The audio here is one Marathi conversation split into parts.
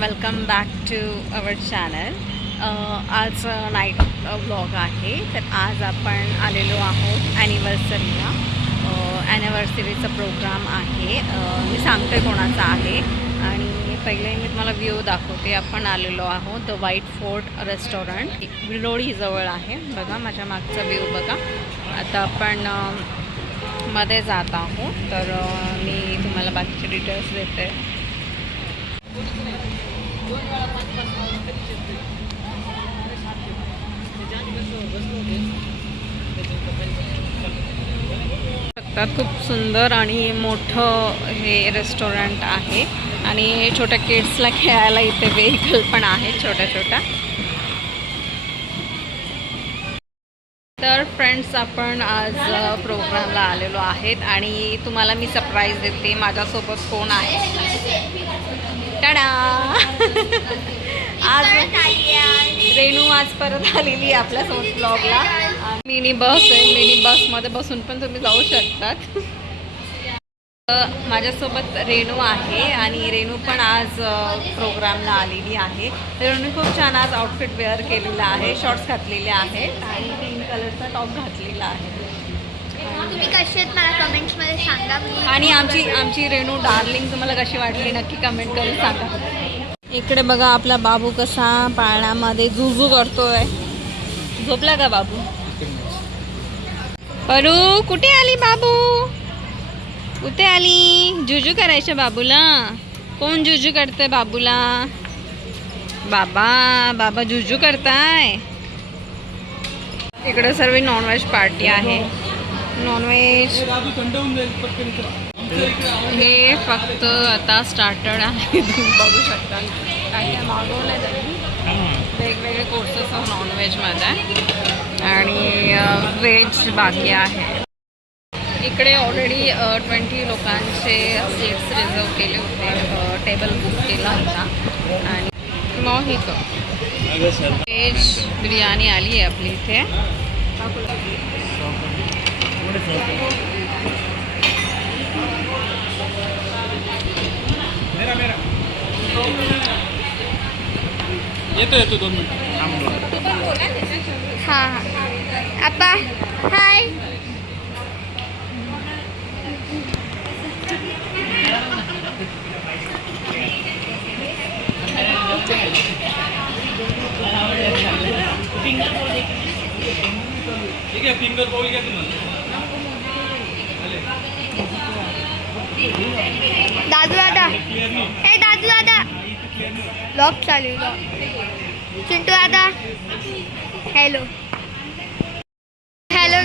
Welcome back to our channel. आज नाईट व्लॉग आहे. तर आज आपण आलेलो आहोत ॲनिव्हर्सरीला. ॲनिव्हर्सरीचा प्रोग्राम आहे. मी सांगते कोणाचा आहे. आणि पहिले मी तुम्हाला व्ह्यू दाखवते. आपण आलेलो आहोत द व्हाईट फोर्ट रेस्टॉरंट, विलोळीजवळ आहे. बघा माझ्या मागचा व्ह्यू बघा. आता आपण मध्ये जात आहोत. तर मी तुम्हाला बाकीचे डिटेल्स देते. खूप सुंदर आणि मोठं हे रेस्टॉरंट आहे. आणि छोट्या किड्सला खेळायला इथे व्हेइकल पण आहे छोट्या छोट्या. तर फ्रेंड्स, आपण आज प्रोग्रामला आलेलो आहेत आणि तुम्हाला मी सरप्राईज देते. माझ्यासोबत कोण आहे? टाडा आज रेणू आज परत आलेली आहे आपल्यासोबत ब्लॉगला. मिनी बस आहे. मिनी बसमध्ये बसून पण तुम्ही जाऊ शकतात. माझ्यासोबत रेणू आहे आणि रेणू पण आज प्रोग्रामला आलेली आहे. रेणूने खूप छान आज आउटफिट वेअर केलेला आहे. शॉर्ट्स घातलेले आहेत आणि पिंक कलरचा टॉप घातलेला आहे. तुम्ही कशी आहेत मला कमेंट्समध्ये सांगा. आणि आमची रेणू डार्लिंग तुम्हाला कशी वाटली नक्की कमेंट करून सांगा. इकडे बघा आपला बाबू कसा पाळण्यामध्ये जुजू करतोय. झोपला का बाबू? परू कुठे आली बाबू? कुठे आली? जुजू करायचं बाबूला. कोण जुजू करतंय बाबूला? बाबा जुजू करताय. इकडे सर्व नॉनव्हेज पार्टी आहे. नॉनव्हेज हे फक्त आता स्टार्टर्ड आहे. तुम्ही बघू शकता काही मागवलं आहे त्यांनी. वेगवेगळे कोर्सेस नॉनव्हेजमध्ये आणि व्हेज बाकी आहे. इकडे ऑलरेडी 20 लोकांचे सीट्स रिझर्व केले होते. टेबल बुक केला होता. आणि मोहितो व्हेज बिर्याणी आली आहे आपली इथे. येतो 2 मिनिट. हां आपा हाय. ठीक आहे, फिंगर बोल घ्या तुम्हाला. दादू दादा, हे दादू दादा ब्लॉग चालू आहे. चिंटू दादा हॅलो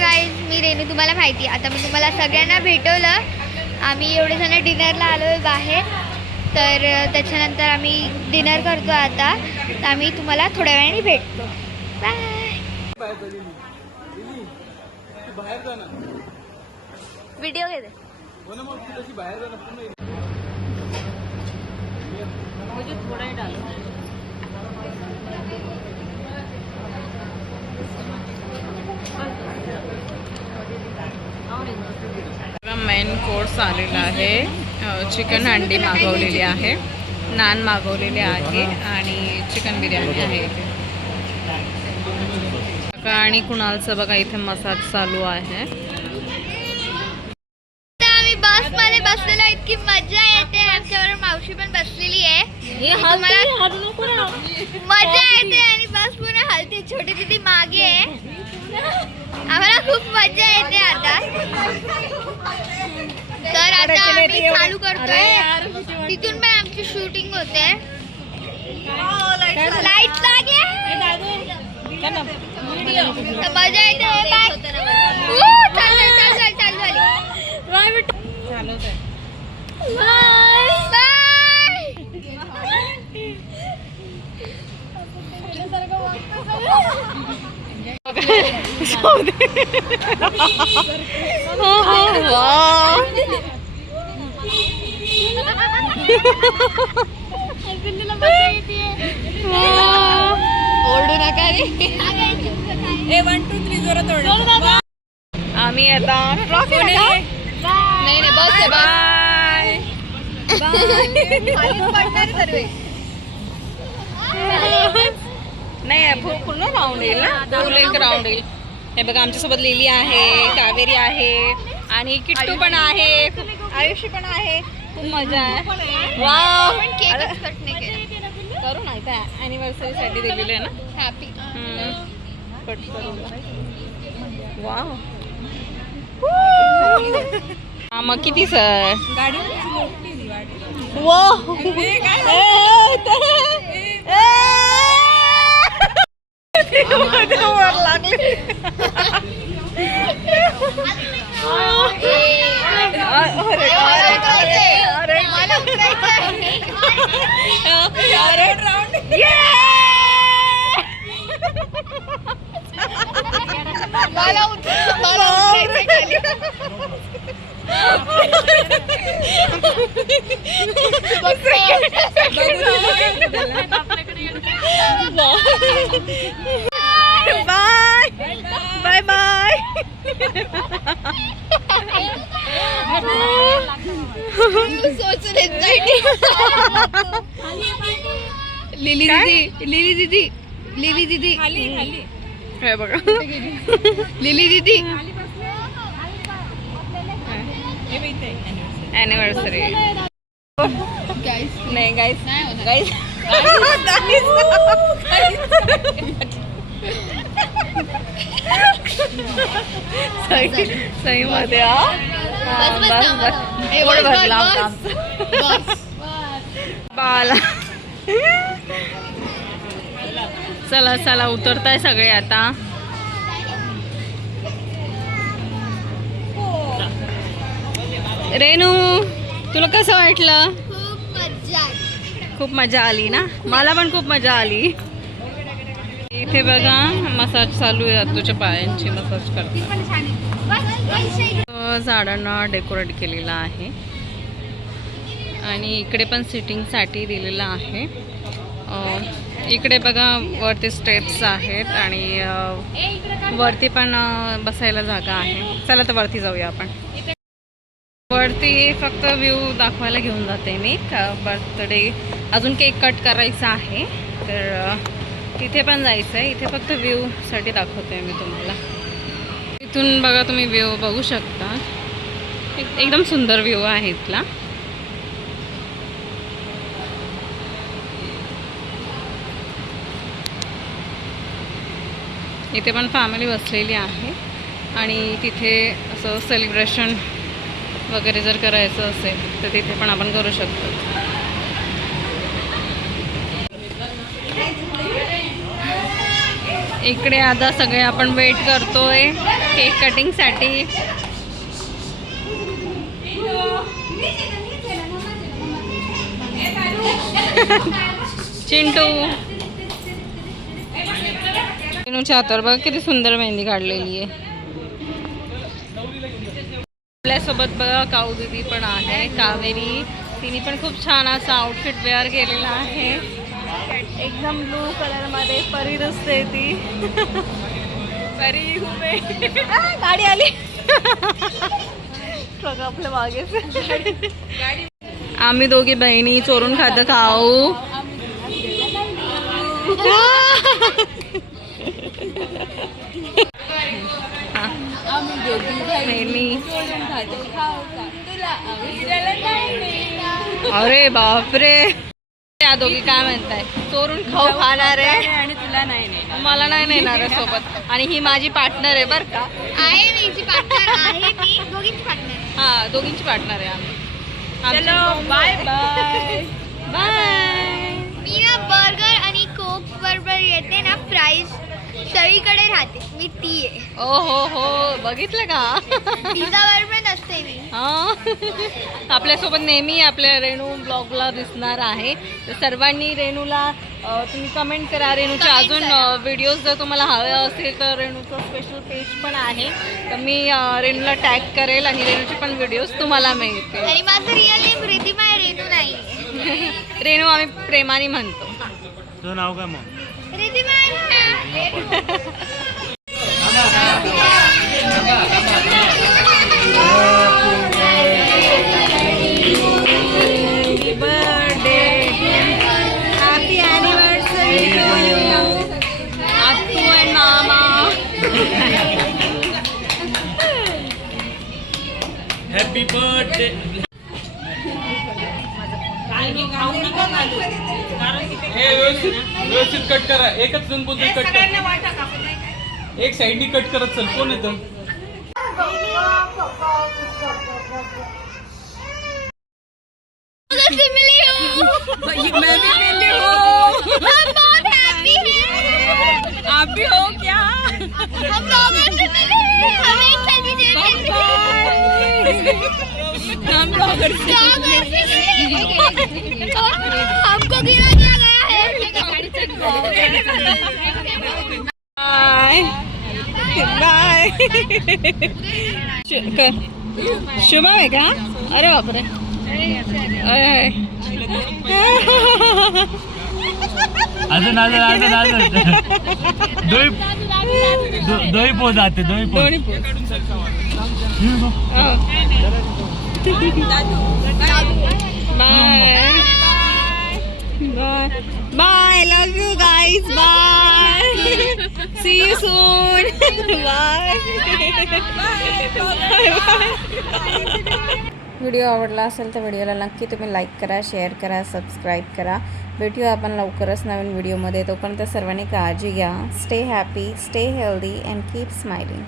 गाईज, मी रेणू. तुम्हाला माहिती आता मी तुम्हाला सगळ्यांना भेटवलं. आम्ही एवढे जण डिनरला आलो आहे बाहेर. तर त्याच्यानंतर आम्ही डिनर करतो आता. तर आम्ही तुम्हाला थोड्या वेळाने भेटतो. बाय. बाहेर जा ना. व्हिडिओ घेते. हो ना, मग तू तशी बाहेर जा ना. पूर्ण थोड़ा ही डालो. मेन कोर्स आलेला आहे. चिकन हंडी मागवलेली आहे, नान मागवलेले आहे आणि चिकन बिर्याणी आहे इथे. आणि कुणालचं बघा इथे मसाज चालू आहे. आम्ही बसमध्ये बसलेलो. इतकी मजा येते. आमच्याबरोबर मावशी पण बसलेली आहे. मजा येते आणि बस पूर्ण हलते. छोटी दिदी मागे आहे. आम्हाला खूप मजा येते आता. तर आता आम्ही चालू करतोय. तिथून पण आमची शूटिंग होते. लाईट लागले. मजा येते. चालू ओरडू नका रे. 1 2 3 जोरात ओरडा. आम्ही आता नाही बस. बाय. नाही पूर्ण राऊंड येईल ना, फुल एक राऊंड येईल. हे बघा आमच्यासोबत लिली आहे, कावेरी आहे आणि किट्टू पण आहे, आयुषी पण आहे. खूप मजा आहे. वाव, केकच कट नाही केला. करू ना, इथं ॲनिव्हर्सरीसाठी दिलेलं आहे ना. हॅपी. कट करू. वाव. हा मग किती सर? वो बाय बाय बाय. लिली दीदी, लिली दीदी, लिली दीदी, हे बघा लिली दीदी. ॲनिव्हर्सरी नाही गाईस, गाईस सही मध्ये बाला. चला चला उतरताय सगळे आता. रेनू तुला कसं वाटलं? खूप मजा. खूप मजा आली ना, मला पण खूप मजा आली. इथे बघा मसाज चालू आहे, तुझ्या पायांची मसाज करतात. झाडांना डेकोरेट केलेलं आहे आणि इकडे पण सिटिंगसाठी दिलेलं आहे. इकडे बघा वरती स्टेप्स आहेत आणि वरती पण बसायला जागा आहे. चला तर वरती जाऊया आपण. वरती फक्त व्ह्यू दाखवायला घेऊन जाते मी. बर्थडे अजून केक कट करायचा आहे तर तिथे पण जायचं आहे. इथे फक्त व्ह्यूसाठी दाखवते मी तुम्हाला. इथून बघा तुम्ही व्ह्यू बघू शकता. एकदम सुंदर व्ह्यू आहे इथला. इथे पण फॅमिली बसलेली आहे आणि तिथे असं सेलिब्रेशन वगैरे जर करायचं असेल तर तिथे पण आपण करू शकतो. इकडे आता सगळे आपण वेट करतोय केक कटिंगसाठी. चिंटू चिंटूच्या हातावर बघा किती सुंदर मेहंदी काढलेली आहे. आपल्यासोबत बघा काऊ दीदी पण आहे, कावेरी. तिने पण खूप छान असा आउटफिट वेअर केलेला आहे. एकदम ब्लू कलर मध्ये परी दिसते ती. परी गाडी आली बघा आपल्या मागेच. आम्ही दोघी बहिणी चोरून खात खाऊ. अरे बापरे, त्या दोघी काय म्हणताय? चोरून खाऊ खाणार आहे आणि तुला नाही, मला नाही नेणार आहे सोबत. आणि ही माझी पार्टनर आहे बरं का. आहे मी पार्टनर आहे, मी दोघींची पार्टनर. हा दोघींची पार्टनर आहे आम्ही. चलो बाय बाय बाय. मी ना बर्गर आणि कोक बरोबर येते ना फ्राईज सगळीकडे राहते. मी ती आहे. ओ हो बघितलं का? पिझ्झा बरोबर नसते मी. हा आपल्यासोबत नेहमी आपल्या रेणू ब्लॉगला दिसणार आहे. तर सर्वांनी रेणूला तुम्ही कमेंट करा. रेणूचे अजून व्हिडिओज जर तुम्हाला हवे असेल तर रेणूचं स्पेशल पेज पण आहे, तर मी रेणूला टॅग करेल आणि रेणूचे पण व्हिडिओज तुम्हाला मिळतील. आणि माझं रिअल नेम रिधिमा आहे, रेणू नाही. रेणू आम्ही प्रेमाने म्हणतो. तुझं नाव काय मग? रिधिमा आहे. Birthday happy anniversary happy birthday. व्यवस्थित कट करा. एकच जण बोलतो कट करा. एक साईडनी कट करत चल. कोण येतं? मैं भी मिली हूँ. हम बहुत हैप्पी हैं. आप भी हो क्या? हम ब्लॉगर से मिले हैं. हमें एक सेल्फी चाहिए. हम ब्लॉगर से हमको गिरा दिया गया है. Bye bye. शुभम आहे का? अरे बापरे. अजून दोही पोज आते. दोही pose. Bye bye bye. Love you guys. Bye. See you soon. Bye. Video आवडला असेल तर व्हिडिओला नक्की तुम्ही लाईक करा, शेअर करा, सबस्क्राईब करा. भेटूया आपण लवकरच नवीन व्हिडिओमध्ये. तोपर्यंत सर्वांनी काळजी घ्या. Stay happy, stay healthy and keep smiling.